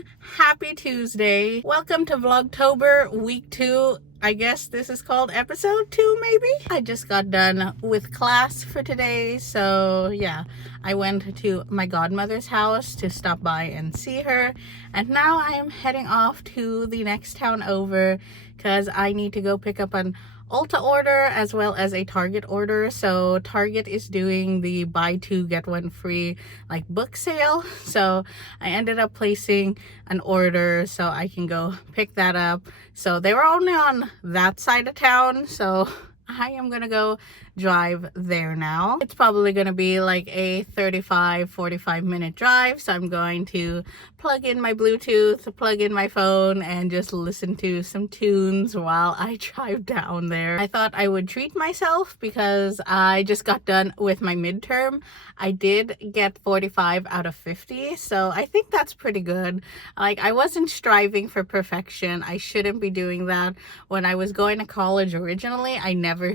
everyone, happy Tuesday. Welcome to Vlogtober week 2. I guess this is called episode 2 maybe. I just got done with class for today, so yeah, I went to my godmother's house to stop by and see her, and now I am heading off to the next town over because I need to go pick up an Ulta order as well as a Target order. So Target is doing the buy two get one free like book sale, so I ended up placing an order so I can go pick that up. So they were only on that side of town, so I am gonna go drive there now. It's probably gonna be like a 35-45 minute drive, so I'm going to plug in my Bluetooth, plug in my phone, and just listen to some tunes while I drive down there. I thought I would treat myself because I just got done with my midterm. I did get 45 out of 50, so I think that's pretty good. Like, I wasn't striving for perfection. I shouldn't be doing that. When I was going to college originally, I never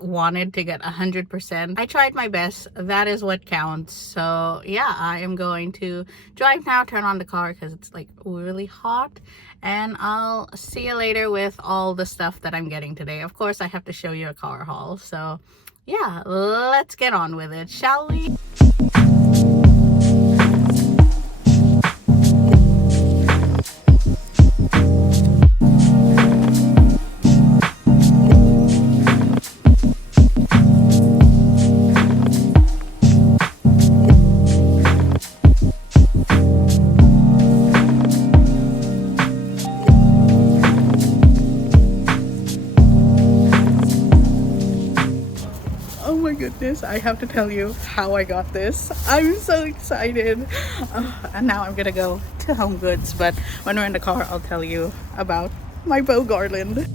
wanted to get 100%. I tried my best. That is what counts. So yeah, I am going to drive now, turn on the car because it's like really hot, and I'll see you later with all the stuff that I'm getting today. Of course, I have to show you a car haul. So yeah, let's get on with it, shall we? Goodness, I have to tell you how I got this. I'm so excited. And now I'm gonna go to Home Goods, but when we're in the car I'll tell you about my bow garland.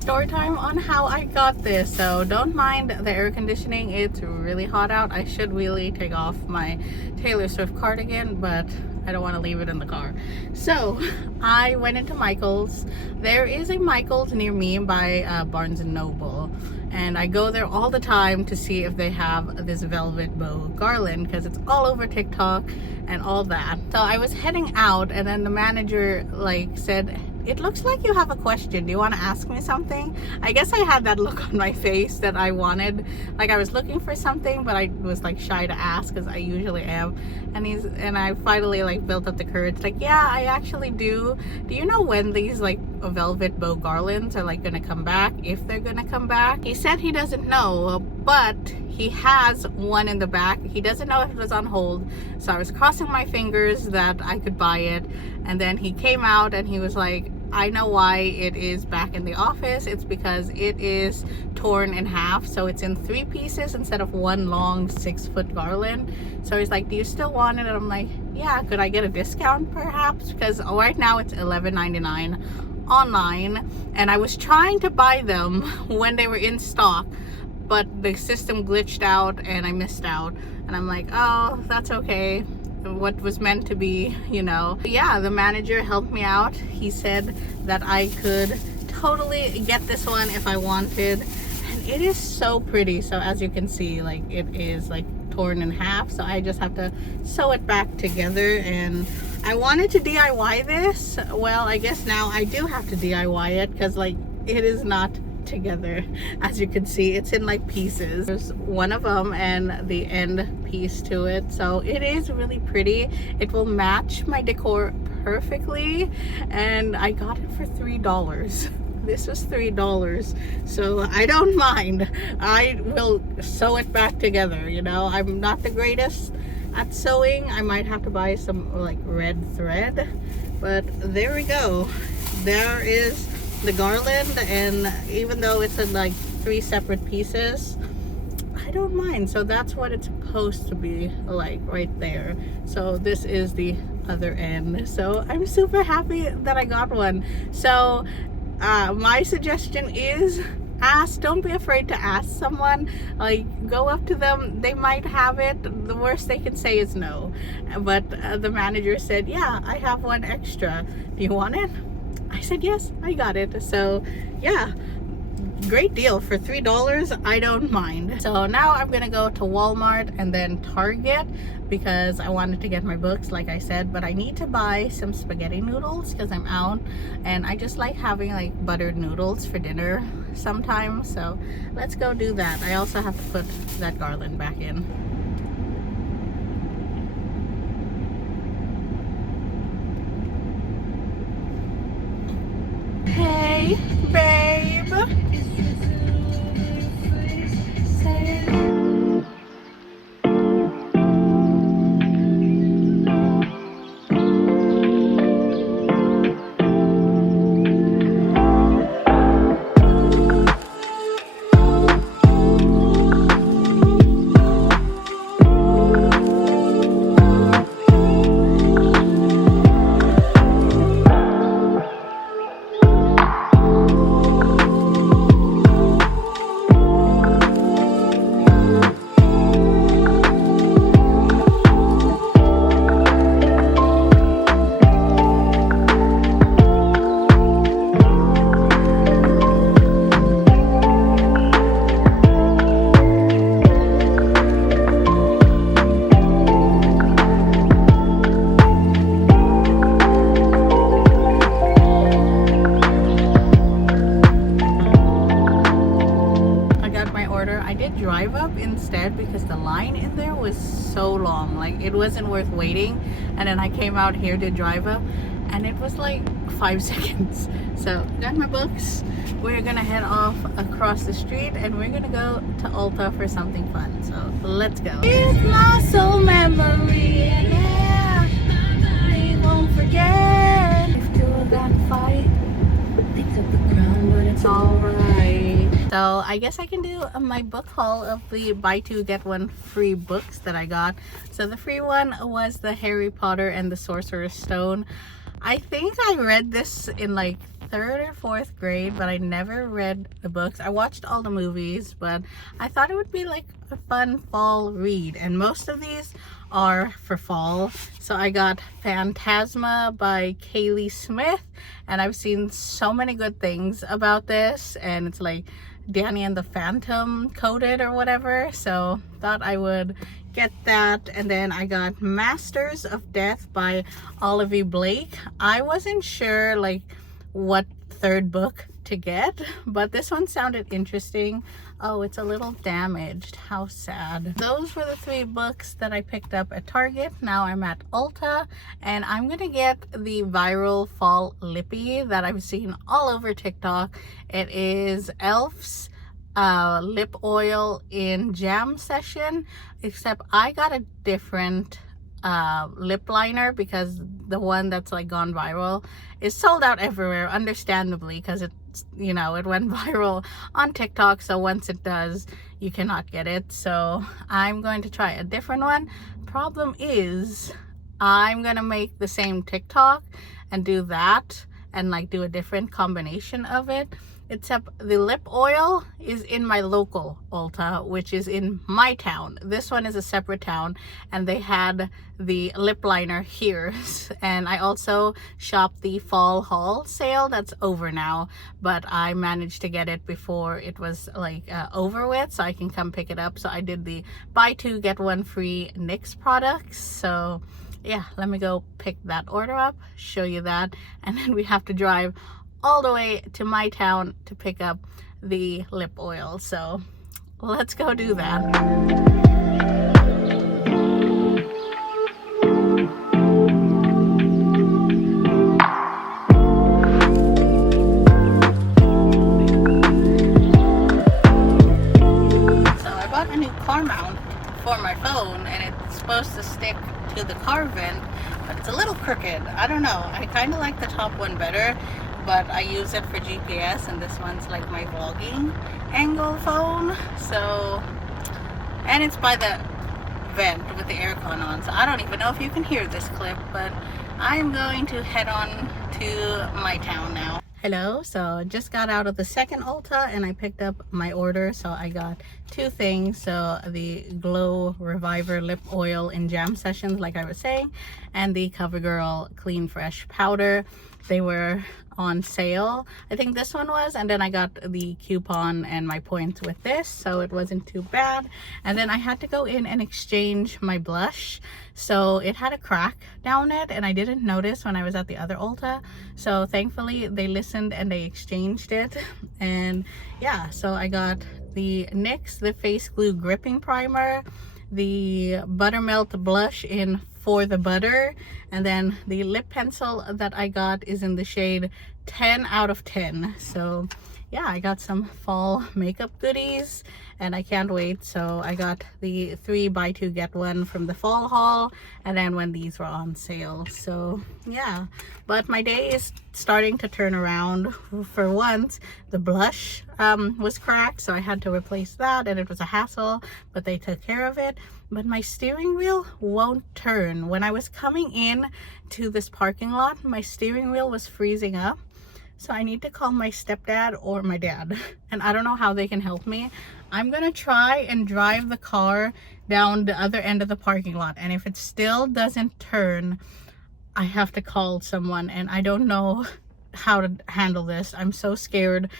Story time on how I got this. So don't mind the air conditioning, it's really hot out. I should really take off my Taylor Swift cardigan, but I don't want to leave it in the car. So I went into Michael's. There is a Michael's near me by Barnes and Noble, and I go there all the time to see if they have this velvet bow garland because it's all over TikTok and all that. So I was heading out, and then the manager said, "It looks like you have a question. Do you want to ask me something?" I guess I had that look on my face that I wanted, I was looking for something, but I was shy to ask because I usually am. And I finally built up the courage, yeah, I actually do. Do you know when these velvet bow garlands are gonna come back, if they're gonna come back? He said he doesn't know, but he has one in the back. He doesn't know if it was on hold, so I was crossing my fingers that I could buy it. And then he came out and he was like, "I know why it is back in the office. It's because it is torn in half, so it's in 3 pieces instead of one long 6-foot garland." So he's like, "Do you still want it?" And I'm like, "Yeah, could I get a discount perhaps?" Because right now it's $11.99 online, and I was trying to buy them when they were in stock, but the system glitched out and I missed out. And I'm like, oh, that's okay. What was meant to be, Yeah, the manager helped me out. He said that I could totally get this one if I wanted. And it is so pretty. So as you can see, it is torn in half. So I just have to sew it back together. And I wanted to DIY this. Well, I guess now I do have to DIY it because it is not together. As you can see, it's in pieces. There's one of them and the end piece to it, so it is really pretty. It will match my decor perfectly, and I got it for $3. This was $3, so I don't mind. I will sew it back together, you know. I'm not the greatest at sewing. I might have to buy some like red thread, but there we go. There is the garland, and even though it's in like 3 separate pieces, I don't mind. So that's what it's supposed to be like right there. So this is the other end. So I'm super happy that I got one. So my suggestion is don't be afraid to ask someone. Like, go up to them, they might have it. The worst they can say is no. But the manager said, yeah, I have one extra, do you want it? I said yes, I got it. So yeah, great deal for $3. I don't mind. So now I'm gonna go to Walmart and then Target because I wanted to get my books, like I said, but I need to buy some spaghetti noodles because I'm out, and I just like having like buttered noodles for dinner sometimes. So let's go do that. I also have to put that garland back in. Hey, babe. Drive up instead because the line in there was so long, like it wasn't worth waiting. And then I came out here to drive up and it was like 5 seconds. So got my books. We're gonna head off across the street and we're gonna go to Ulta for something fun. So let's go. It's my soul memory, yeah, I won't forget. If you got fight, things up the ground, but it's alright. So I guess I can do my book haul of the buy 2 get 1 free books that I got. So the free one was the Harry Potter and the Sorcerer's Stone. I think I read this in like 3rd or 4th grade, but I never read the books. I watched all the movies, but I thought it would be like a fun fall read, and most of these are for fall. So I got Phantasma by Kaylee Smith, and I've seen so many good things about this, and it's like Danny and the Phantom coded or whatever, so thought I would get that. And then I got Masters of Death by Olivia Blake. I wasn't sure like what 3rd book to get, but this one sounded interesting. Oh, it's a little damaged. How sad. Those were the 3 books that I picked up at Target. Now I'm at Ulta and I'm gonna get the viral fall lippy that I've seen all over TikTok. It is Elf's lip oil in Jam Session, except I got a different lip liner because the one that's like gone viral is sold out everywhere, understandably, because it's, you know, it went viral on TikTok. So once it does, you cannot get it. So I'm going to try a different one. Problem is I'm gonna make the same TikTok and do that and like do a different combination of it, except the lip oil is in my local Ulta, which is in my town. This one is a separate town, and they had the lip liner here. And I also shopped the fall haul sale that's over now, but I managed to get it before it was like over with, so I can come pick it up. So I did the buy 2 get 1 free NYX products. So yeah, let me go pick that order up, show you that, and then we have to drive all the way to my town to pick up the lip oil. So let's go do that. phone, and it's supposed to stick to the car vent, but it's a little crooked. I don't know. I kind of like the top one better, but I use it for GPS, and this one's like my vlogging angle phone. So, and it's by the vent with the aircon on, so I don't even know if you can hear this clip, but I'm going to head on to my town now. Hello, so just got out of the second Ulta and I picked up my order. So I got two things, so the Glow Reviver Lip Oil in Jam Sessions, like I was saying, and the CoverGirl Clean Fresh Powder. They were on sale, I think this one was, and then I got the coupon and my points with this, so it wasn't too bad. And then I had to go in and exchange my blush, so it had a crack down it and I didn't notice when I was at the other Ulta. So thankfully they listened and they exchanged it. And yeah, so I got the NYX the Face Glue Gripping Primer, the Buttermelt blush in For the Butter, and then the lip pencil that I got is in the shade 10 out of 10. So yeah, I got some fall makeup goodies and I can't wait. So I got the 3 buy 2 get 1 from the fall haul, and then when these were on sale. So yeah, but my day is starting to turn around. For once, the blush was cracked, so I had to replace that, and it was a hassle, but they took care of it. But my steering wheel won't turn. When I was coming in to this parking lot, my steering wheel was freezing up. So I need to call my stepdad or my dad, and I don't know how they can help me. I'm gonna try and drive the car down the other end of the parking lot, and if it still doesn't turn, I have to call someone, and I don't know how to handle this. I'm so scared.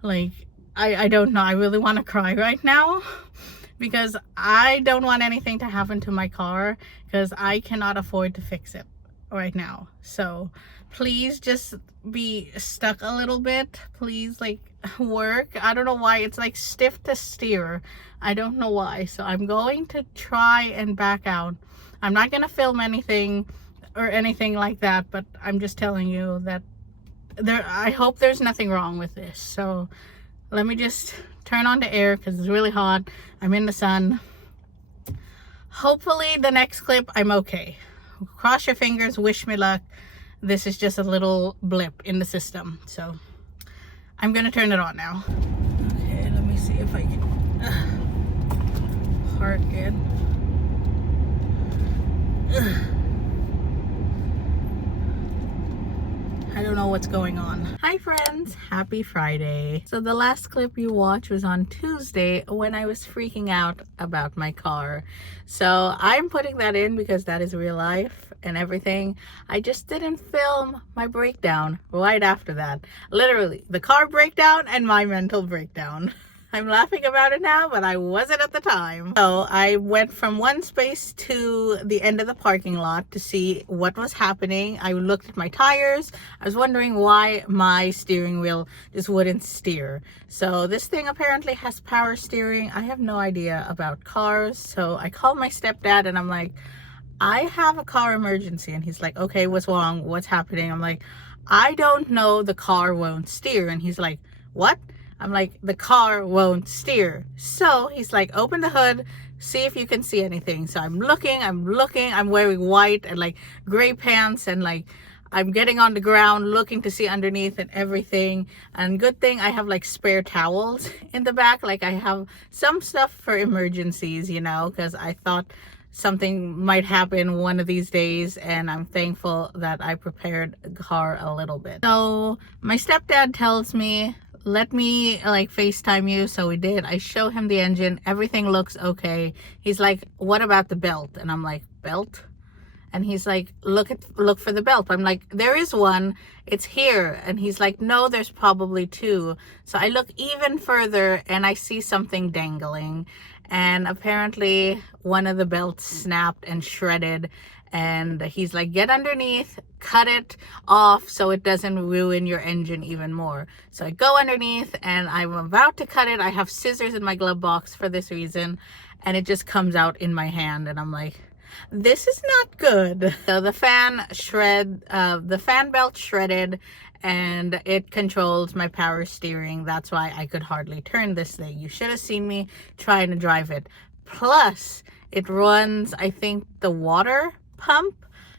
Like, I don't know. I really want to cry right now because I don't want anything to happen to my car, because I cannot afford to fix it right now. So please just be stuck a little bit. Please, like, work. I don't know why it's like stiff to steer. I don't know why. So I'm going to try and back out. I'm not going to film anything or anything like that, but I'm just telling you that I hope there's nothing wrong with this. So let me just turn on the air because it's really hot. I'm in the sun. Hopefully the next clip I'm okay. Cross your fingers, wish me luck. This is just a little blip in the system. So I'm gonna turn it on now. Okay, let me see if I can park it. I don't know what's going on. Hi friends, happy Friday. So the last clip you watched was on Tuesday when I was freaking out about my car. So I'm putting that in because that is real life and everything. I just didn't film my breakdown right after that. Literally, the car breakdown and my mental breakdown. I'm laughing about it now, but I wasn't at the time. So I went from one space to the end of the parking lot to see what was happening. I looked at my tires. I was wondering why my steering wheel just wouldn't steer. So this thing apparently has power steering. I have no idea about cars. So I called my stepdad and I'm like, I have a car emergency. And he's like, okay, what's wrong? What's happening? I'm like, I don't know, the car won't steer. And he's like, what? I'm like, the car won't steer. So he's like, open the hood, see if you can see anything. So I'm looking, I'm wearing white and like gray pants, and like I'm getting on the ground looking to see underneath and everything. And good thing I have like spare towels in the back. Like I have some stuff for emergencies, you know, because I thought something might happen one of these days, and I'm thankful that I prepared the car a little bit. So my stepdad tells me, let me like FaceTime you. So we did. I show him the engine, everything looks okay. He's like, what about the belt? And I'm like, belt? And he's like, look for the belt. I'm like, there is one, it's here. And he's like, no, there's probably two. So I look even further and I see something dangling, and apparently one of the belts snapped and shredded. And he's like, get underneath, cut it off so it doesn't ruin your engine even more. So I go underneath and I'm about to cut it. I have scissors in my glove box for this reason, and it just comes out in my hand, and I'm like, this is not good. So the fan belt shredded, and it controls my power steering. That's why I could hardly turn this thing. You should have seen me trying to drive it. plus it runs, I think, the water pump.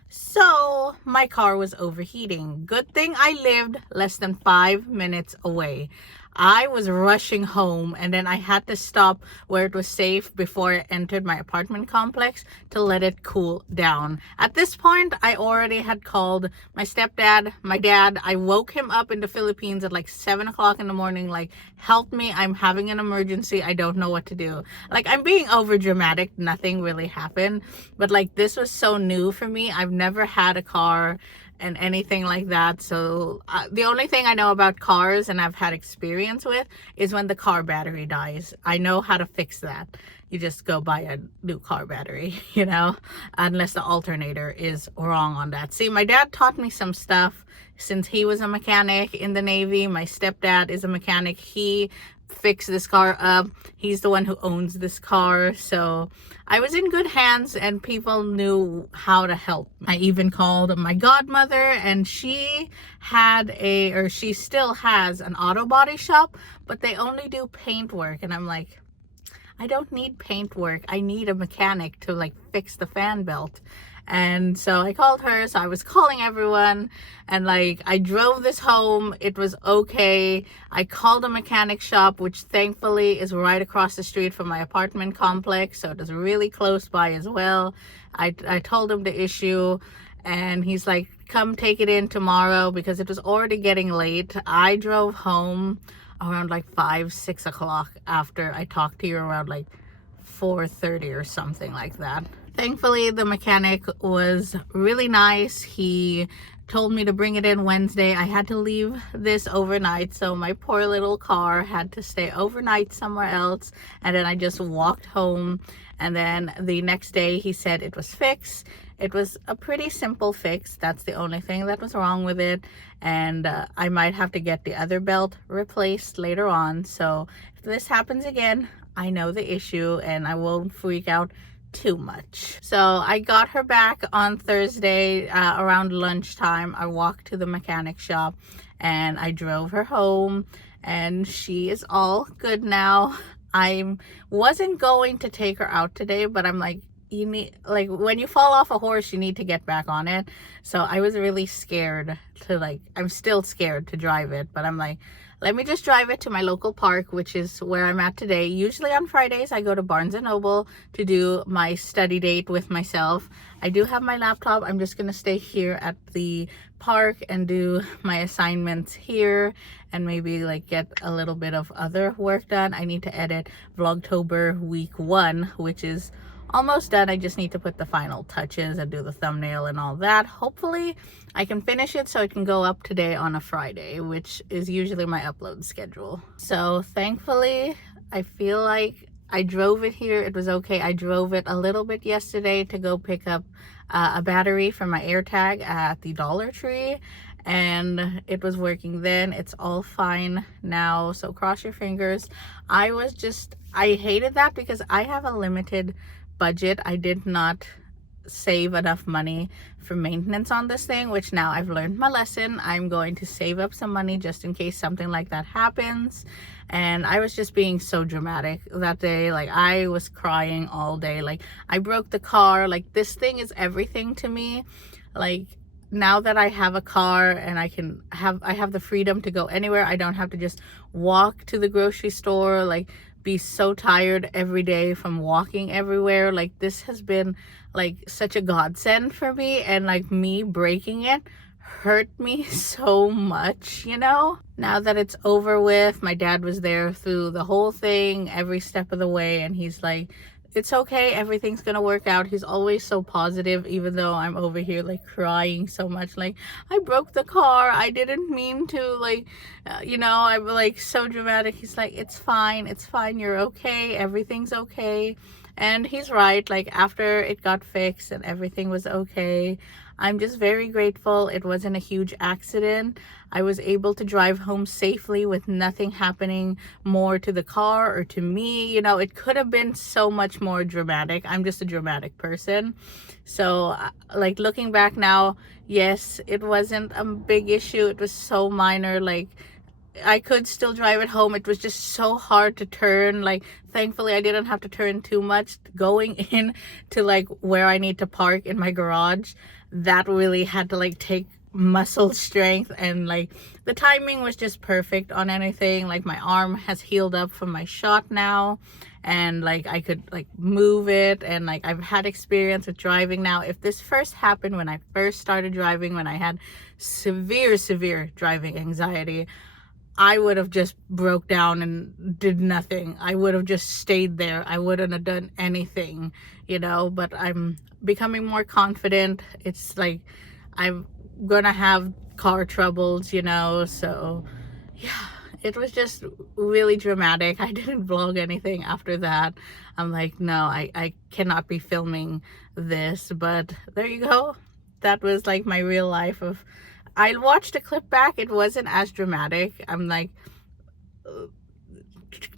So my car was overheating. Good thing I lived less than 5 minutes away. I was rushing home, and then I had to stop where it was safe before I entered my apartment complex to let it cool down. At this point, I already had called my stepdad, my dad. I woke him up in the Philippines at like 7 o'clock in the morning, like, help me, I'm having an emergency, I don't know what to do. Like, I'm being over dramatic, nothing really happened, but like, this was so new for me. I've never had a car and anything like that. So the only thing I know about cars and I've had experience with is when the car battery dies. I know how to fix that. You just go buy a new car battery, you know, unless the alternator is wrong on that. See, my dad taught me some stuff since he was a mechanic in the Navy. My stepdad is a mechanic. He fixed this car up. He's the one who owns this car. So I was in good hands and people knew how to help. I even called my godmother, and she she still has an auto body shop, but they only do paint work. And I'm like, I don't need paint work. I need a mechanic to like fix the fan belt. And so I called her. So I was calling everyone, and like, I drove this home. It was okay. I called a mechanic shop, which thankfully is right across the street from my apartment complex, so it was really close by as well. I told him the issue, and he's like, come take it in tomorrow, because it was already getting late. I drove home around like 5-6 o'clock after I talked to you around like 4:30 or something like that. Thankfully, the mechanic was really nice. He told me to bring it in Wednesday. I had to leave this overnight, so my poor little car had to stay overnight somewhere else, and then I just walked home. And then the next day he said it was fixed. It was a pretty simple fix. That's the only thing that was wrong with it, and I might have to get the other belt replaced later on. So if this happens again, I know the issue and I won't freak out too much. So I got her back on Thursday around lunchtime. I walked to the mechanic shop and I drove her home, and she is all good now. I wasn't going to take her out today, but I'm like, you need, like, when you fall off a horse, you need to get back on it. So I was really scared to, like, I'm still scared to drive it, but I'm like, let me just drive it to my local park, which is where I'm at today. Usually on Fridays, I go to Barnes & Noble to do my study date with myself. I do have my laptop. I'm just going to stay here at the park and do my assignments here, and maybe like get a little bit of other work done. I need to edit Vlogtober week 1, which is almost done. I just need to put the final touches and do the thumbnail and all that. Hopefully I can finish it so it can go up today on a Friday, which is usually my upload schedule. So thankfully, I feel like I drove it here. It was okay. I drove it a little bit yesterday to go pick up a battery for my AirTag at the Dollar Tree, and it was working then. It's all fine now, so cross your fingers. I hated that because I have a limited budget. I did not save enough money for maintenance on this thing, which now I've learned my lesson. I'm going to save up some money just in case something like that happens. And I was just being so dramatic that day. Like, I was crying all day. Like, I broke the car. Like, this thing is everything to me. Like, now that I have a car and I have the freedom to go anywhere, I don't have to just walk to the grocery store, like be so tired every day from walking everywhere. Like, this has been like such a godsend for me, and like, me breaking it hurt me so much, you know. Now that it's over with, my dad was there through the whole thing, every step of the way, and he's like, it's okay, everything's gonna work out. He's always so positive, even though I'm over here like crying so much, like, I broke the car, I didn't mean to, like, you know, I'm like so dramatic. He's like, it's fine, you're okay, everything's okay. And he's right. Like, after it got fixed and everything was okay, I'm just very grateful it wasn't a huge accident. I was able to drive home safely with nothing happening more to the car or to me. You know, it could have been so much more dramatic. I'm just a dramatic person. So, like, looking back now, yes, it wasn't a big issue. It was so minor. Like, I could still drive it home. It was just so hard to turn. Like, thankfully I didn't have to turn too much going in to like where I need to park in my garage. That really had to like take muscle strength, and like the timing was just perfect on anything. Like, my arm has healed up from my shot now, and like I could like move it, and like I've had experience with driving now. If this first happened when I first started driving, when I had severe driving anxiety, I would have just broke down and did nothing. I would have just stayed there. I wouldn't have done anything, you know. But I'm becoming more confident. It's like I'm gonna have car troubles, you know. So yeah, it was just really dramatic. I didn't vlog anything after that. I'm like, no, I cannot be filming this. But there you go. That was like my real life of, I watched a clip back. It wasn't as dramatic. I'm like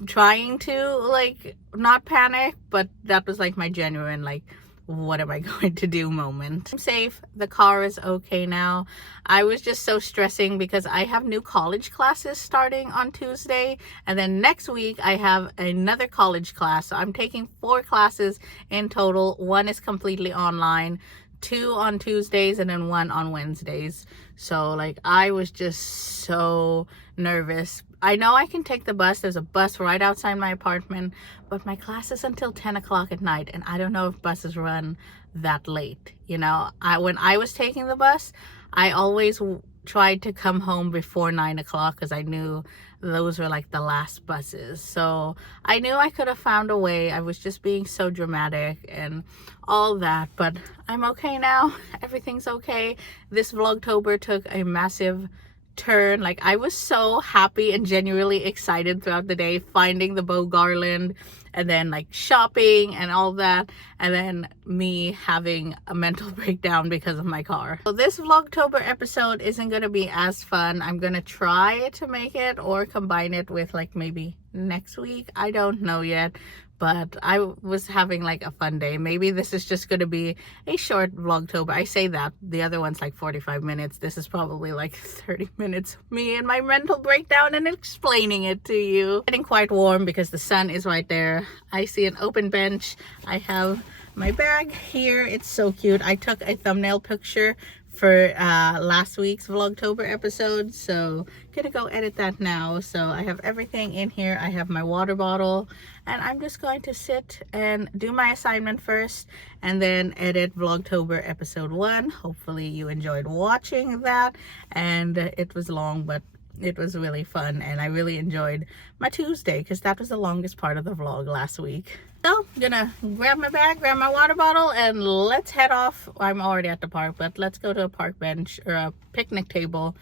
trying to like not panic, but that was like my genuine like, what am I going to do moment. I'm safe. The car is okay now. I was just so stressing because I have new college classes starting on Tuesday, and then next week I have another college class. So I'm taking 4 classes in total. 1 is completely online, 2 on Tuesdays, and then 1 on Wednesdays. So like I was just so nervous. I know I can take the bus. There's a bus right outside my apartment, but my class is until 10 o'clock at night, and I don't know if buses run that late. You know, when I was taking the bus, I always tried to come home before 9 o'clock because I knew those were like the last buses. So I knew I could have found a way. I was just being so dramatic and all that, but I'm okay now. Everything's okay. This Vlogtober took a massive turn. Like, I was so happy and genuinely excited throughout the day, finding the bow garland and then like shopping and all that, and then me having a mental breakdown because of my car. So this Vlogtober episode isn't going to be as fun. I'm going to try to make it or combine it with like maybe next week. I don't know yet, but I was having like a fun day. Maybe this is just going to be a short Vlogtober. I say that. The other one's like 45 minutes. This is probably like 30 minutes of me and my mental breakdown and explaining it to you. Getting quite warm because the sun is right there. I see an open bench. I have my bag here. It's so cute. I took a thumbnail picture for last week's Vlogtober episode, so gonna go edit that now. So I have everything in here. I have my water bottle, and I'm just going to sit and do my assignment first and then edit Vlogtober episode 1. Hopefully you enjoyed watching that, and it was long, but it was really fun, and I really enjoyed my Tuesday because that was the longest part of the vlog last week. So I'm gonna grab my bag, grab my water bottle, and let's head off. I'm already at the park, but let's go to a park bench or a picnic table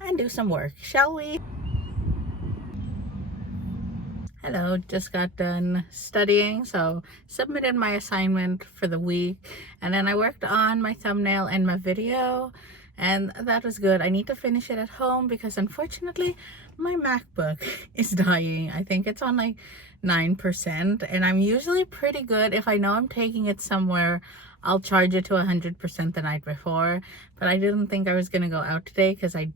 and do some work, shall we? Hello, just got done studying, so submitted my assignment for the week, and then I worked on my thumbnail and my video, and that was good. I need to finish it at home because unfortunately my MacBook is dying. I think it's on like 9%, and I'm usually pretty good. If I know I'm taking it somewhere, I'll charge it to 100% the night before, but I didn't think I was gonna go out today because I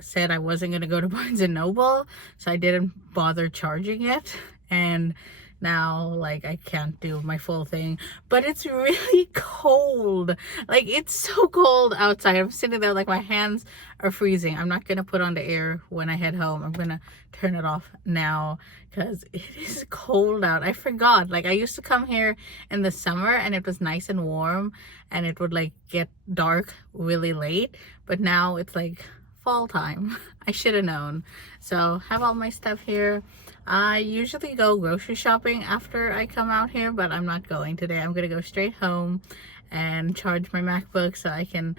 said I wasn't gonna go to Barnes and Noble, so I didn't bother charging it, and now like I can't do my full thing. But it's really cold. Like, it's so cold outside. I'm sitting there like my hands are freezing. I'm not gonna put on the air when I head home. I'm gonna turn it off now because it is cold out. I forgot, like I used to come here in the summer and it was nice and warm and it would like get dark really late, but now it's like fall time. I should have known. So have all my stuff here. I usually go grocery shopping after I come out here, but I'm not going today. I'm gonna go straight home and charge my MacBook so I can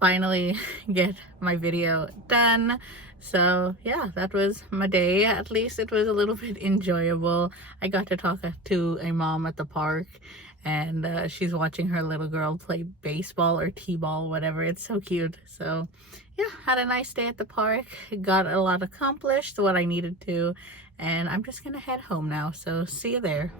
finally get my video done. So yeah, that was my day. At least it was a little bit enjoyable. I got to talk to a mom at the park, and she's watching her little girl play baseball or t-ball, whatever. It's so cute. So yeah, had a nice day at the park, got a lot accomplished, what I needed to, and I'm just gonna head home now. So see you there.